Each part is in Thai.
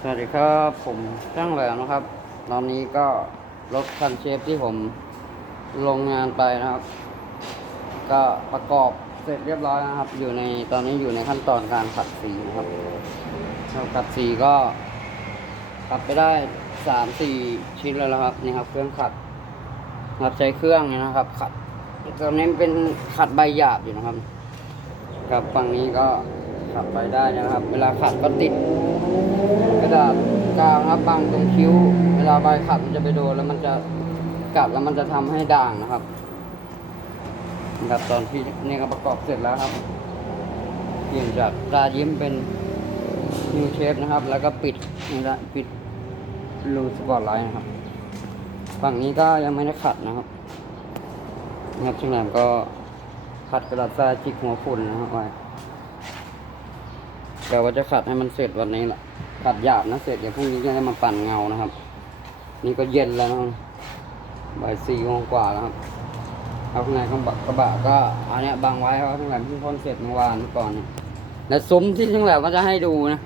สวัสดีครับผมช่างแหลมนะครับ ตอนนี้ก็รถคันเชฟที่ผมลงงานไปนะครับ ก็ประกอบเสร็จเรียบร้อยนะครับ อยู่ในตอนนี้อยู่ในขั้นตอนการขัดสีนะครับเราขัดสีก็ขัดไปได้สามสี่ชิ้นแล้วนะครับนี่ครับ เครื่องขัดครับใช้เครื่องเนี่ยนะครับ ขัดตอนนี้เป็นขัดใบหยาบอยู่นะครับ กับฝั่งนี้ก็ขัดไปได้นะครับ เวลาขัดก็ติด กระดาษกาวนะครับบางตรงคิ้ว เวลาใบขัดมันจะไปโดนแล้วมันจะกัดแล้วมันจะทำให้ด่างนะครับนะครับตอนที่นี่ก็ประกอบเสร็จแล้วครับเปลี่ยนจากตายิ้มเป็นนิวเชฟนะครับ แล้วก็ปิดนี่ละปิดรูสปอตไลท์นะครับ ฝั่งนี้ก็ยังไม่ได้ขัดนะครับนะครับช่างแหลมก็ขัดกระดาษทรายจิกหัวฝุ่นนะครับไว้แต่ว่าจะขัดให้มันเสร็จวันนี้แหละ ขัดหยาบนะเสร็จเดี๋ยวพรุ่งนี้จะได้มาปั่นเงานะครับ นี่ก็เย็นแล้วนะบ่ายสี่โมงกว่าแล้วครับเอาข้างในข้างบะกระบะก็อันนี้บังไว้เพราะว่าข้างหลังเพิ่งพ่นเสร็จเมื่อวานก่อนและซุ้มที่ข้างหลังก็จะให้ดูนะ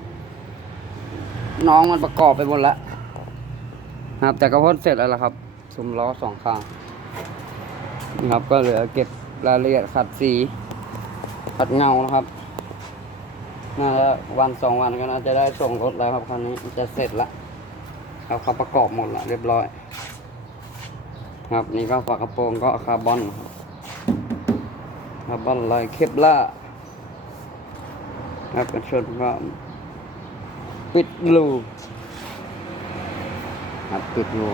น้องมันประกอบไปหมดแล้วครับ แต่ก็พ่นเสร็จแล้วล่ะครับซุ้มล้อสองข้างนะครับ ก็เหลือเก็บรายละเอียดขัดสีขัดเงานะครับ น่าจะวันสองวันก็น่าจะได้ส่งรถแล้วครับคันนี้จะเสร็จละครับเขาประกอบหมดละเรียบร้อย ครับนี่ก็ฝากระโปรงก็คาร์บอนคาร์บอนลายเคปล่าครับกันชนก็ปิดรูครับปิดรู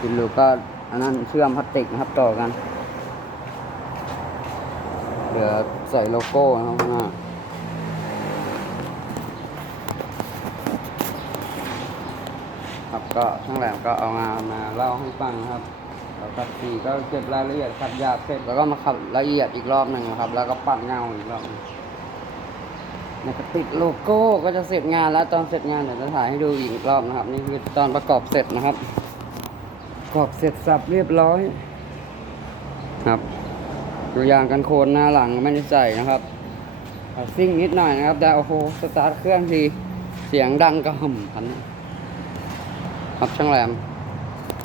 ปิดรูก็อันนั้นเชื่อมพลาสติกนะครับต่อกันเหลือใส่โลโก้นะครับข้างหน้า ครับก็ช่างแหลมก็เอามามาเล่าให้ฟังครับแล้วขัดสีก็เก็บรายละเอียดขัดหยาบเสร็จแล้วก็มาขัดละเอียดอีกรอบหนึ่งครับ แล้วก็ปัดเงาอีกรอบนี่ก็ติดโลโก้ก็จะเสร็จงานแล้วตอนเสร็จงานเดี๋ยวจะถ่ายให้ดูอีกรอบนะครับ นี่คือตอนประกอบเสร็จนะครับประกอบเสร็จสับเรียบร้อยครับตัวยางกันโคนหน้าหลังไม่ได้ใส่นะครับซิ่งนิดหน่อยนะครับแต่โอ้โหสตาร์ทเครื่องทีเสียงดังกระหึ่มพัน ครับช่างแหลม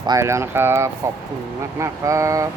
ไปแล้วนะครับ ขอบคุณมาก ๆ ครับ